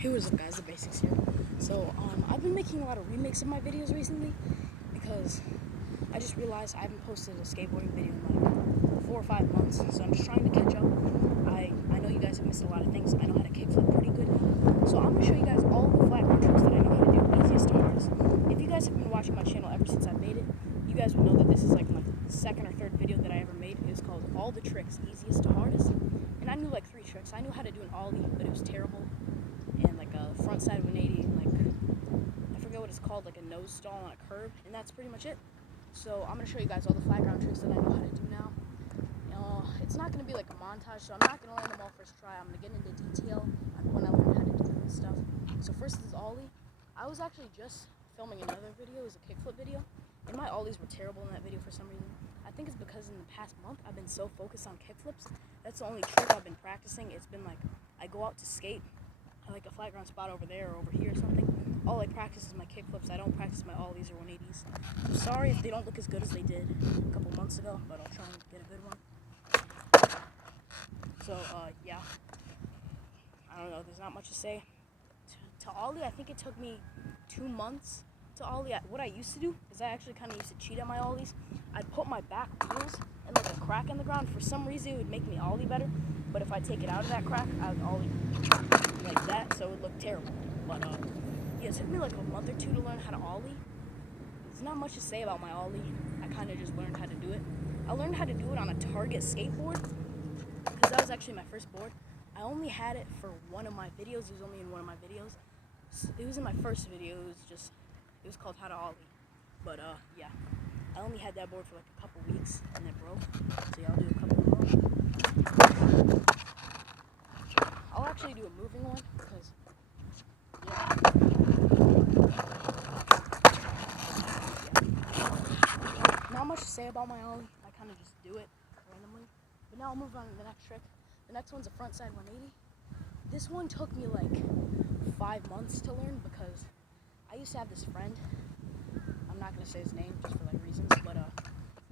Hey, what's up guys, the basics here. So, I've been making a lot of remakes of my videos recently because I just realized I haven't posted a skateboarding video in like 4 or 5 months, so I'm just trying to catch up. I know you guys have missed a lot of things. I know how to kickflip pretty good now. So I'm going to show you guys all the flat ground tricks that I know how to do, easiest to hardest. If you guys have been watching my channel ever since I made it, you guys would know that this is like my second or third video that I ever made. It was called All the Tricks, Easiest to Hardest. And I knew like 3 tricks. I knew how to do an ollie, but it was terrible. And like a front side 180, and like I forget what it's called, like a nose stall on a curb, and that's pretty much it. So I'm gonna show you guys all the flat ground tricks that I know how to do now. It's not gonna be like a montage, so I'm not gonna learn them all first try. I'm gonna get into detail on when I learned how to do them and stuff. So first is ollie. I was actually just filming another video, it was a kickflip video, and my ollies were terrible in that video for some reason. I think it's because in the past month I've been so focused on kickflips. That's the only trick I've been practicing. It's been like I go out to skate, I like a flat ground spot over there or over here or something. All I practice is my kickflips. I don't practice my ollies or 180s. I'm sorry if they don't look as good as they did a couple months ago, but I'll try and get a good one. So, yeah. I don't know, there's not much to say. To ollie, I think it took me 2 months to ollie. What I used to do is I actually kind of used to cheat at my ollies. I'd put my back wheels in like a crack in the ground. For some reason, it would make me ollie better. But if I take it out of that crack, I would ollie like that, so it would look terrible. But yeah, it took me like a month or 2 to learn how to ollie. There's not much to say about my ollie. I kind of just learned how to do it. I learned how to do it on a Target skateboard because that was actually my first board. I only had it for one of my videos. It was only in one of my videos. It was in my first video. It was called How to Ollie. But yeah, I only had that board for like a couple weeks and it broke. So yeah, I'll do a couple more. I'll actually do a moving one because not much to say about my ollie. I kind of just do it randomly. But now I'll move on to the next trick. The next one's a front side 180. This one took me like 5 months to learn because I used to have this friend. I'm not gonna say his name just for like reasons, but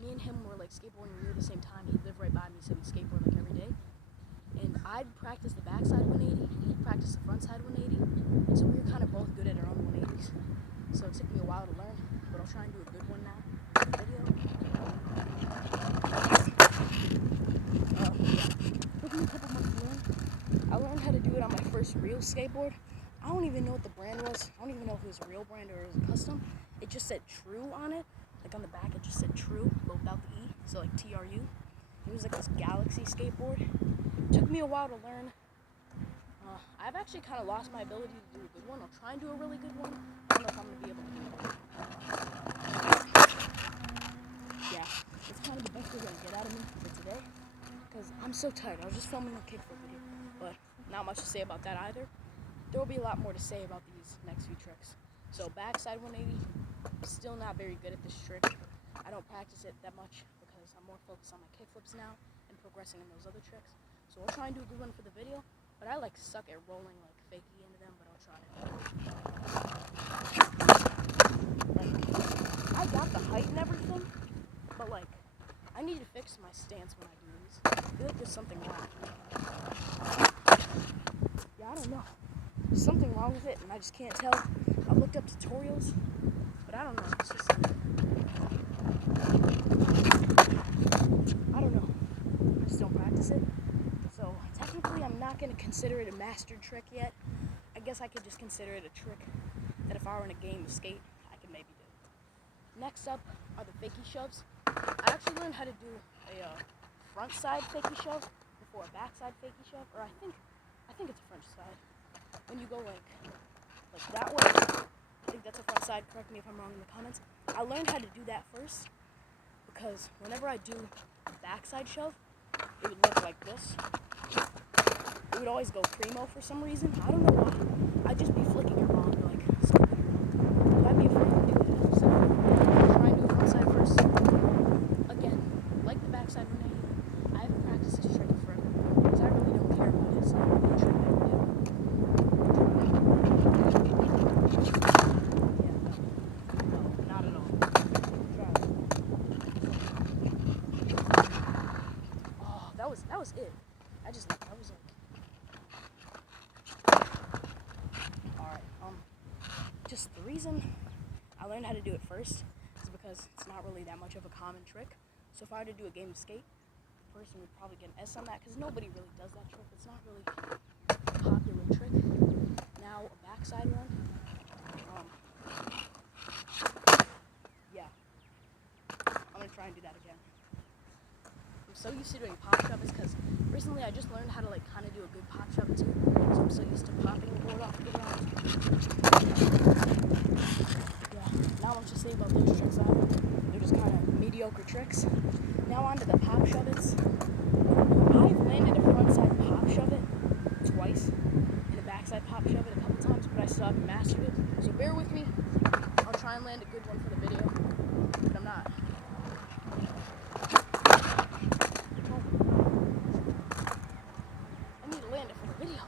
me and him were like skateboarding near the same time. He lived right by me, so we skateboard like every day. And I'd practice the backside 180, and he'd practice the front side 180. And so we were kind of both good at our own 180s. So it took me a while to learn, but I'll try and do a good one now for the video. Took me a couple months to learn. I learned how to do it on my first real skateboard. I don't even know what the brand was. I don't even know if it was a real brand or it was a custom. It just said True on it. Like on the back it just said True, but without the E, so like TRU. It was like this Galaxy skateboard. It took me a while to learn. I've actually kind of lost my ability to do a good one. I'll try and do a really good one. I don't know if I'm going to be able to do it. Yeah, it's kind of the best they're going to get out of me for today. Because I'm so tired. I was just filming a kickflip video. But not much to say about that either. There will be a lot more to say about these next few tricks. So backside 180, still not very good at this trick. I don't practice it that much because I'm more focused on my kickflips now and progressing in those other tricks. So I'll try and do a good one for the video. But I like suck at rolling like fakey into them, but I'll try it. Like, I got the height and everything, but like I need to fix my stance when I do these. I feel like there's something wrong. Yeah, I don't know. There's something wrong with it, and I just can't tell. I've looked up tutorials, but I don't know. It's just I don't know. I just don't practice it. So technically, I'm not going to consider it a mastered trick yet. I guess I could just consider it a trick that if I were in a game of skate, I could maybe do. Next up are the fakie shoves. I actually learned how to do a front side fakie shove before a back side fakie shove, or I think it's a front side. When you go like that way, I think that's a front side. Correct me if I'm wrong in the comments. I learned how to do that first because whenever I do a backside shove, it would look like this. It would always go primo for some reason. I don't know why. I'd just be flicking it wrong, like stupid. I'd be afraid to do that. So I'm trying to do a front side first. Again, like the backside 180, I haven't practiced this trick forever because I really don't care about it. It's not really a trick I would do. Yeah, no, not at all. Try it. Oh, that was it. That was like reason I learned how to do it first is because it's not really that much of a common trick. So if I were to do a game of skate, the person would probably get an S on that because nobody really does that trick. It's not really a popular trick. Now a backside one. Yeah. I'm gonna try and do that again. I'm so used to doing pop shoves because recently I just learned how to like kind of do a good pop shove too. So I'm so used to popping the board off the ground. Yeah. Now I'm just saying about those tricks out. They're just kind of mediocre tricks. Now on to the pop shove-its. I've landed a frontside pop shove-it twice and a backside pop shove-it a couple times, but I still haven't mastered it. So bear with me. I'll try and land a good one for the video, but I'm not. I need to land it for the video.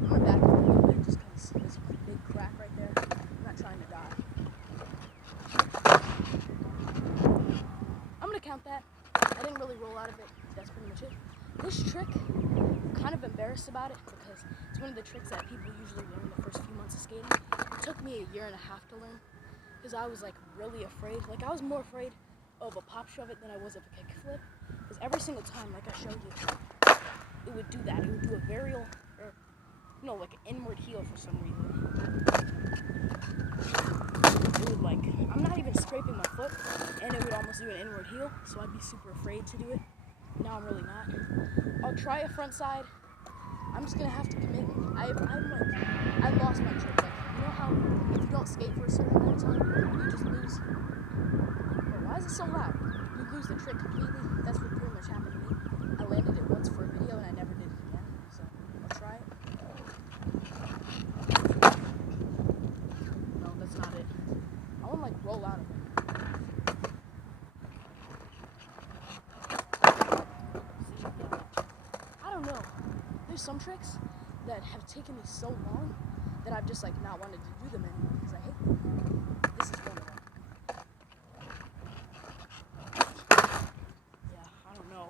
I'm gonna back up a little bit just because there's a big crack right there. I'm not trying to die. I'm gonna count that. I didn't really roll out of it. That's pretty much it. This trick, I'm kind of embarrassed about it because it's one of the tricks that people usually learn the first few months of skating. It took me a year and a half to learn because I was like really afraid. Like I was more afraid of a pop shove it than I was of a kick flip. Because every single time, like I showed you, it would do that. It would do a varial, or no, like an inward heel for some reason. It would like, I'm not even scraping my foot, and it would almost do an inward heel, so I'd be super afraid to do it. Now I'm really not. I'll try a front side. I'm just gonna have to commit. I lost my trick. Like, you know how if you don't skate for a certain amount of time, you just lose. Oh, why is it so loud? You lose the trick completely. That's what pretty much happened to me. I landed it once for a video and I never did it again. So I'll try it. No, that's not it. I want to like roll out of it. See, I don't know. There's some tricks that have taken me so long that I've just like not wanted to do them anymore because I hate them. This is one of them. Yeah, I don't know.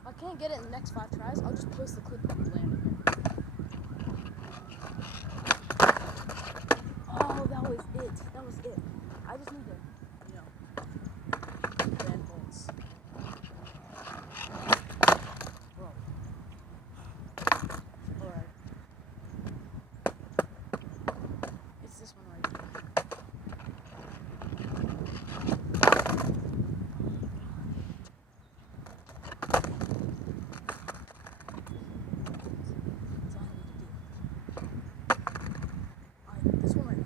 If I can't get it in the next 5 tries, I'll just post the clip of me landing it. Oh, that was it. That was it. I just need to, you know, land bolts. Bro. Alright. It's this one right here. That's all I need to do. Alright, this one right here.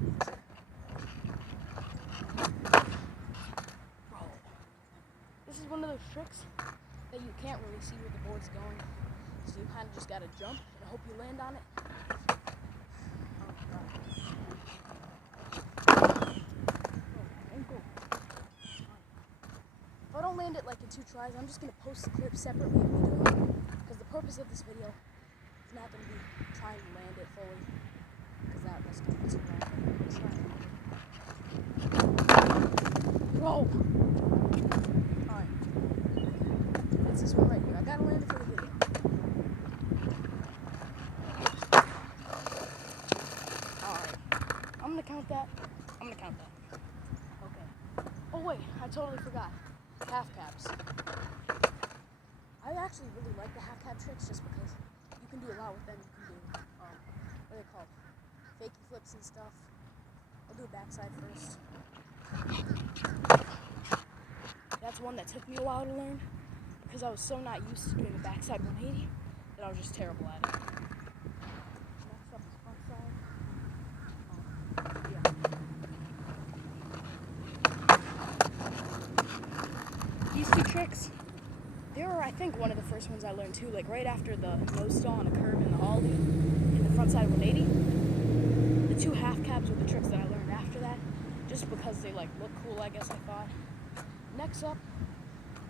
Bro. This is one of those tricks that you can't really see where the board's going. So you kind of just gotta jump and hope you land on it. Oh my god. Oh, ankle. If I don't land it like in 2 tries, I'm just gonna post the clip separately of me doing it. Because the purpose of this video is not gonna be trying to land it fully. Because that's gonna be too long. Bro! Alright. It's this one right here. I gotta land it for the video. Alright. I'm gonna count that. Okay. Oh wait, I totally forgot. Half caps. I actually really like the half cap tricks just because you can do a lot with them. You can do, what are they called? Fakey flips and stuff. I'll do a backside first. That's one that took me a while to learn because I was so not used to doing a backside 180 that I was just terrible at it. Next up is front side. Yeah. These 2 tricks, they were, I think, one of the first ones I learned too, like right after the nose stall on a curve and the ollie in the frontside 180. The 2 half cabs were the tricks that I learned after that, just because they like look cool, I guess I thought. Next up,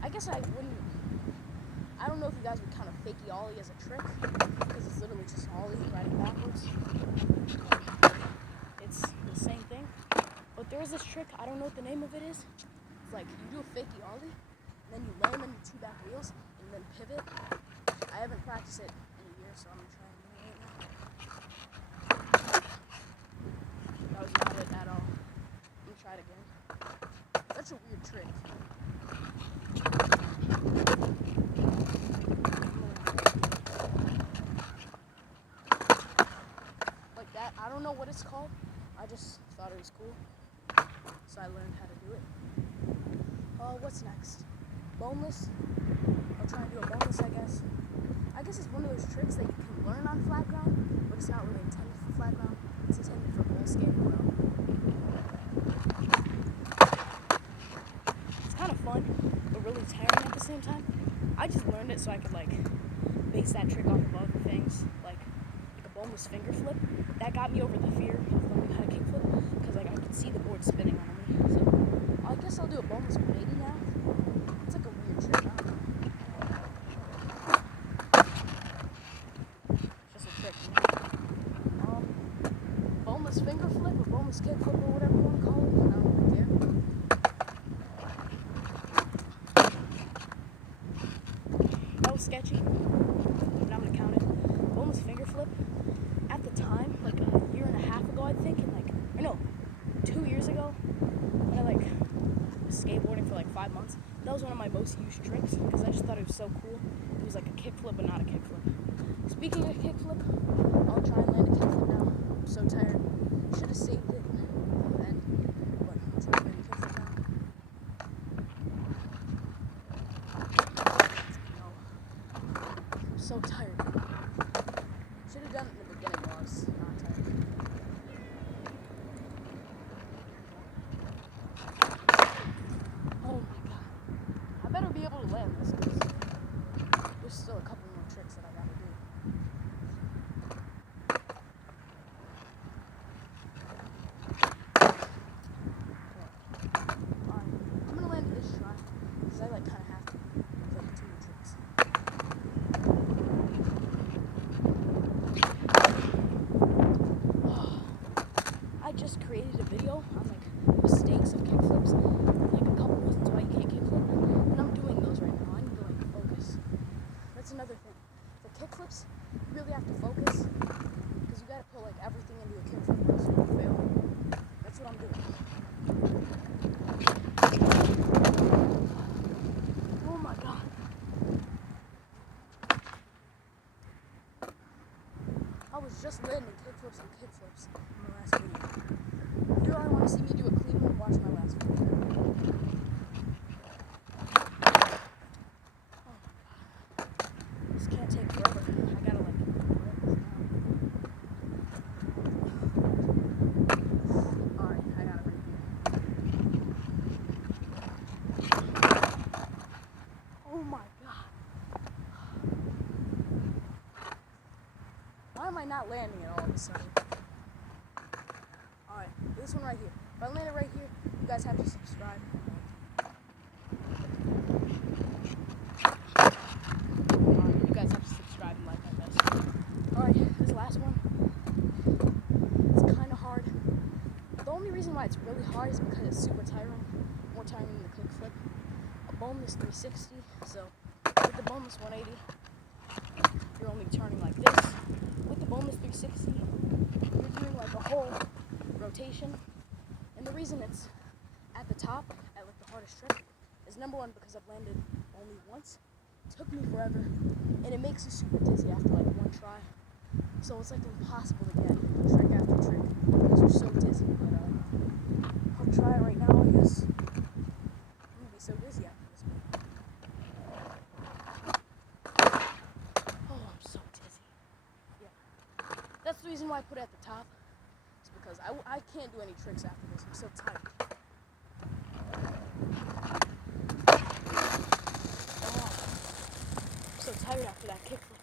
I guess I don't know if you guys would count a fakie ollie as a trick, because it's literally just ollie riding backwards. It's the same thing. But there is this trick, I don't know what the name of it is. It's like you do a fakie ollie, and then you land on the 2 back wheels, and then pivot. I haven't practiced it in a year, so I'm gonna try and do it right now. don't know what it's called. I just thought it was cool, so I learned how to do it. What's next? Boneless. I'll try and do a boneless, I guess. I guess it's one of those tricks that you can learn on flat ground, but it's not really intended for flat ground. It's intended for bowl skateboard. It's kind of fun, but really tiring at the same time. I just learned it so I could base that trick off of other things, like a boneless finger flip. That got me over the fear of learning how to kickflip, because I could see the board spinning on me. So I guess I'll do a boneless 180 now. It's like a weird trick. I don't know. It's just a trick, you know? Boneless finger flip or boneless kick flip or whatever you want to call it. I don't really care. That was sketchy, but I'm gonna count it. Boneless finger flip. At the time, like a year and a half ago, I think, and 2 years ago, when I was skateboarding for 5 months, that was one of my most used tricks because I just thought it was so cool. It was like a kickflip, but not a kickflip. Speaking of kickflip, I'll try and land a kickflip now. I'm so tired. Should have saved it for the end, but I'll try and land a kickflip now. No. I'm so tired. Should have done it in the beginning while I was not tired. Oh my god. I better be able to land this because there's still a couple more tricks that I gotta do. Alright, I'm gonna land this try because I kind of have to. There's 2 more tricks. I just created a video on mistakes of kickflips, a couple reasons why you can't kickflip, and I'm doing those right now. I need to focus. That's another thing. For kickflips, you really have to focus because you gotta put everything into a kickflip or else you'll fail. That's what I'm doing. Oh my god. I was just landing kickflips and kickflips in my last video. If you really want to see me do a clean one, watch my last video. Oh my god. This can't take forever. I gotta write this down. Alright, I got it right here. Oh my god. Why am I not landing it all of a sudden? Alright, this one right here. If I land it right here, you guys have to subscribe. You guys have to subscribe and like, I guess. Alright, this last one. It's kind of hard. The only reason why it's really hard is because it's super tiring. More tiring than the kickflip. A boneless 360, so with the boneless 180, you're only turning like this. With the boneless 360, you're doing a whole rotation. And the reason it's at the top, at the hardest trick, is number one, because I've landed only once. It took me forever, and it makes you super dizzy after one try. So it's impossible to get trick after trick, because you're so dizzy. But I'll try it right now, I guess. I'm gonna be so dizzy after this one. Oh, I'm so dizzy. Yeah. That's the reason why I put it at the top. It's because I can't do any tricks after this. I'm so tired. Oh, I'm so tired after that kickflip.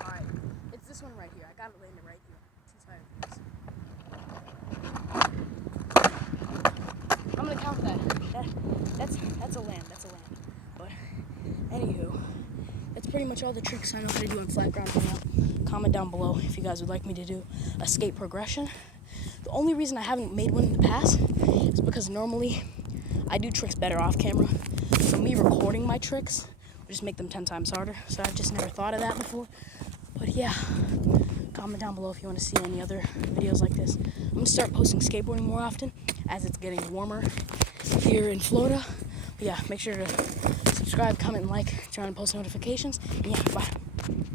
Alright, it's this one right here. I gotta land it right here. I'm too tired for this. I'm gonna count that. That's a land. That's a land. But anywho, that's pretty much all the tricks I know how to do on flat ground for now. Comment down below if you guys would like me to do a skate progression. The only reason I haven't made one in the past is because normally I do tricks better off camera. So me recording my tricks will just make them 10 times harder. So I've just never thought of that before. But yeah, comment down below if you want to see any other videos like this. I'm going to start posting skateboarding more often as it's getting warmer here in Florida. But yeah, make sure to subscribe, comment, and like, turn on post notifications. And yeah, bye.